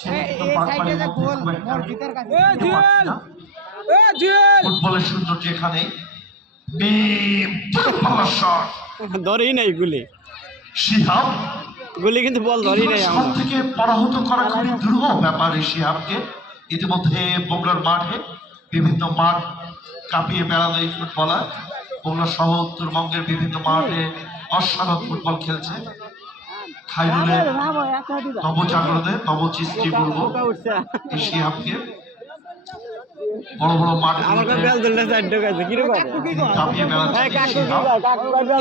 সেটা কিন্তু বাগবাড়ির মধ্যে খুব একটা আমি দেখতে পাচ্ছি না। ফুটবলের সৌন্দর্য এখানে ধরেই নাই গুলি, শিহাব গুলি কিন্তু বল ধরেই নাই সব আমরা। থেকে পরাহত করা খুবই দুরূহ ব্যাপার এই শিহাবকে। ইতিমধ্যে বগুড়ার মাঠে বিভিন্ন মাঠ কাঁপিয়ে বেড়ানো এই ফুটবলার বগুড়া সহ উত্তরবঙ্গের বিভিন্ন মাঠে অসাধারণ ফুটবল খেলছে। খাইরুলের নবজাগরণে নবচিস্তি বলবো এই শিহাবকে। বড় বড় মাঠের আমার মধ্যে বেল দলটা সাইড ঢোকাইছে কি রে ভাই, কাঁপিয়ে বেড়াচ্ছে এই শিহাব।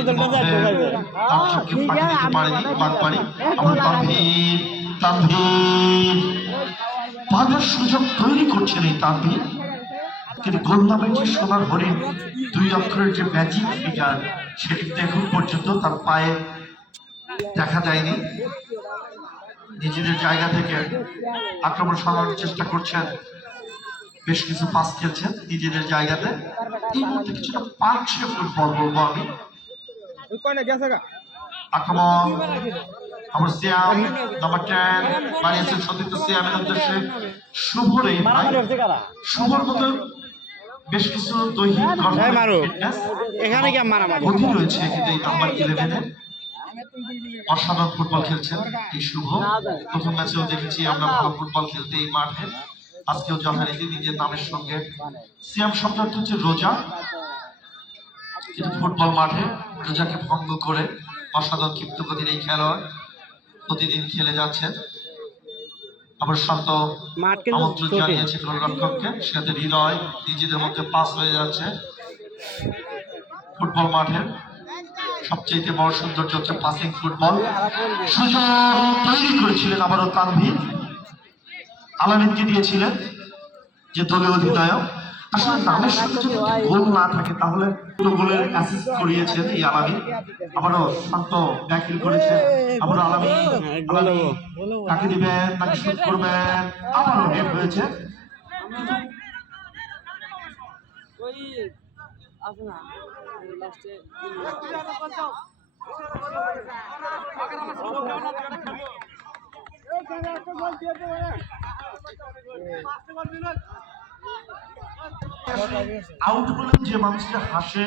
ইতিমধ্যে তানভীরকে ফাঁকি দিতে পারেনি বাগবাড়ি। আবার তানভীর বারবার সুযোগ তৈরি করছেন এই তানভীর, কিন্তু গোল নামের যে সোনার হরিণ 2 অক্ষরের যে ম্যাজিক ফিগার সেটি এখন পর্যন্ত তার পায়ে দেখা যায়নি। নিজেদের জায়গা থেকে আক্রমণ সামলানোর চেষ্টা করছেন, বেশ কিছু পাস খেলছেন নিজেদের জায়গাতে। এই মুহূর্তে কিছুটা পাচ্ছে ফুটবল বলবো আমি। আক্রমণ আমার সিয়াম নাম্বার 10 বানিয়েছেন সতীর্থ সিয়ামের উদ্দেশ্যে শুভর। এই ভাই শুভর মতো বেশ কিছু দৈহিক গঠন এখানে কি মারামারি গতি রয়েছে, কিন্তু এই নাম্বার 11-এ অসাধারণ ফুটবল খেলছেন এই শুভ। প্রথম ম্যাচেও দেখেছি আমরা ভালো ফুটবল খেলতে এই মাঠে, আজকেও যথারীতি নিজের নামের সঙ্গে। সিয়াম শব্দটি হচ্ছে রোজা, কিন্তু ফুটবল মাঠে রোজাকে ভঙ্গ করে অসাধারণ ক্ষিপ্ত গতির এই খেলোয়াড় প্রতিদিন খেলে যাচ্ছেন। আবার শান্ত আমন্ত্রণ জানিয়েছে গোলরক্ষককে, সাথে হৃদয় নিজেদের মধ্যে পাস হয়ে যাচ্ছে। ফুটবল মাঠের সবচেয়ে বড় সৌন্দর্য হচ্ছে পাসিং ফুটবল। সুযোগ তৈরি করেছিলেন আবারও তানভীর, আলামিনকে দিয়েছিলেন যে দলীয় অধিনায়ক। আসলে নামের সাথে যদি গোল না থাকে তাহলে পুরো গোলের অ্যাসিস্ট করিয়েছেন এই আলামিন। আবারও শান্ত ব্যাকিল করেছেন, আবারও আলামিন কাকে দিবেন নাকি শুট করবেন, আবারও হেড হয়েছে। আউট হলে যে মানুষটা হাসে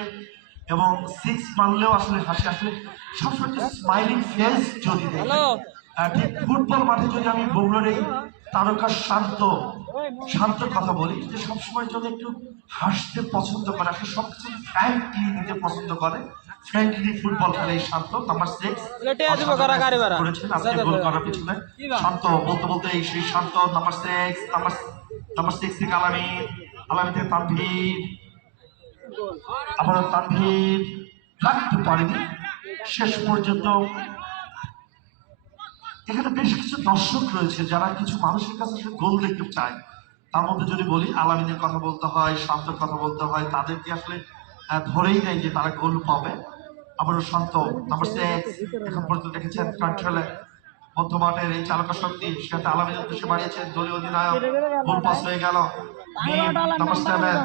এবং 6 মারলেও আসলে হাসে, আসলে সবসময় একটা স্মাইলিং ফেস যদি দেখি। ঠিক ফুটবল মাঠে যদি আমি বগুড়ার এই তারকা শান্তর কথা বলি, যে সবসময় যদি একটু হাসতে পছন্দ করে, আসলে সবকিছু ফ্র্যাঙ্কলি নিতে পছন্দ করে, ফ্র্যাঙ্কলি ফুটবল খেলে এই শান্ত। নাম্বার 6 করেছেন আজকে গোল করার পিছনে শান্ত। বলতে বলতে এই সেই শান্ত নাম্বার 6 নাম্বার 6 থেকে আলামিন থেকে তানভীর, আবার তানভীর রাখতে পারেনি শেষ পর্যন্ত। এখানে বেশ কিছু দর্শক রয়েছে যারা কিছু মানুষের কাছে গোল দেখতে চায়। তার মধ্যে যদি বলি আলামিনের কথা বলতে হয়, শান্তর কথা বলতে হয়, তাদেরকে আসলে ধরেই নেয় যে তারা গোল পাবে। আবারও শান্ত নাম্বার 6 এখন পর্যন্ত দেখেছেন কন্ট্রোলে মধ্যমাঠের এই চালকা শক্তি, সেটা আলামিনের উদ্দেশ্যে বাড়িয়েছেন দলীয় অধিনায়ক। গোল পাস হয়ে গেল। নাম্বার 7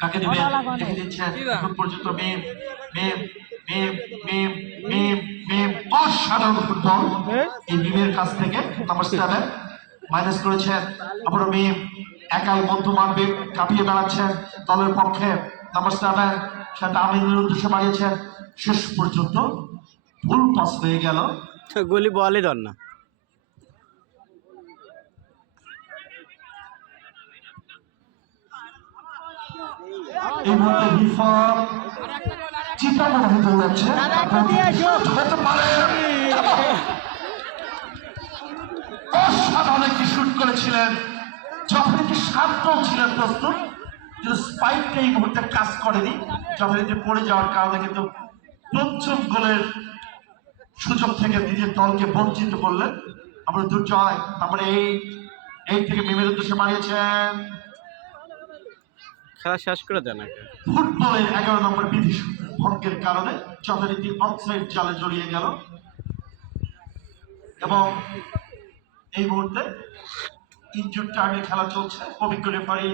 কাকে দিবেন দেখে দিচ্ছেন এখন পর্যন্ত অসাধারণ ফুটবল এই মিমের কাছ থেকে। নাম্বার 7 মাইনাস করেছেন, আবারও মিম একাই মধ্যমাঠ কাঁপিয়ে বেড়াচ্ছেন দলের পক্ষে। নাম্বার 7 সেটা আমিনের উদ্দেশ্যে বাড়িয়েছেন, শেষ পর্যন্ত ফুল পাস হয়ে গেল। গোলি বলই ধর না। এই মুহূর্তে রিফার চিতামণি দৌড়াচ্ছে, অসাধারণ একটি শুট করেছিলেন যখন একটি শান্ত ছিলেন প্রস্তুত, কিন্তু স্পাইকটা এই মুহূর্তে কাজ করেনি, যথারীতি পড়ে যাওয়ার কারণে কিন্তু পঞ্চম গোলের সুযোগ থেকে নিজের দলকে বঞ্চিত করলেন। আমরা দুর্জয় তারপরে এই থেকে মিমের উদ্দেশ্যে মারিয়েছেন। খেলা শেষ করে দেন। ফুটবলের 11 নম্বর বিধি ভঙ্গের কারণে যথারীতি অফসাইড জালে জড়িয়ে গেল এবং এই মুহূর্তে ইনজুর টাইমে খেলা চলছে। অভিজ্ঞ রেফারি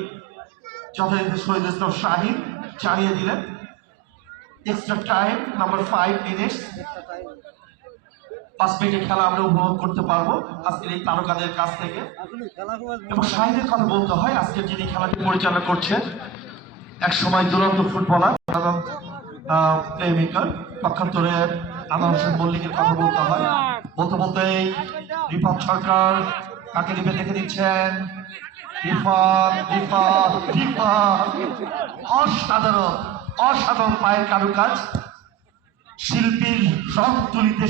যথারীতি শহীদ ইসলাম শাহিন জানিয়ে দিলেন এক্সট্রা টাইম নাম্বার 5 মিনিটস। 5 মিনিটের খেলা আমরা উপভোগ করতে পারবো আজকের এই তারকাদের কাছ থেকে। এবং শাহিদের কথা বলতে হয়, আজকে যিনি খেলাটি পরিচালনা করছেন এক সময় দুরন্ত ফুটবলার, প্লে মেকার, পক্ষান্তরের আনোয়ার হোসেন মল্লিকের কথা বলতে হয়। বলতে বলতে রিফাত সরকার কাকে দিবে দেখে দিচ্ছেন। রিফাত রিফাত রিফাত অসাধারণ অসাধারণ পায়ের কারুকাজ, শিল্পীর রং তুলিতে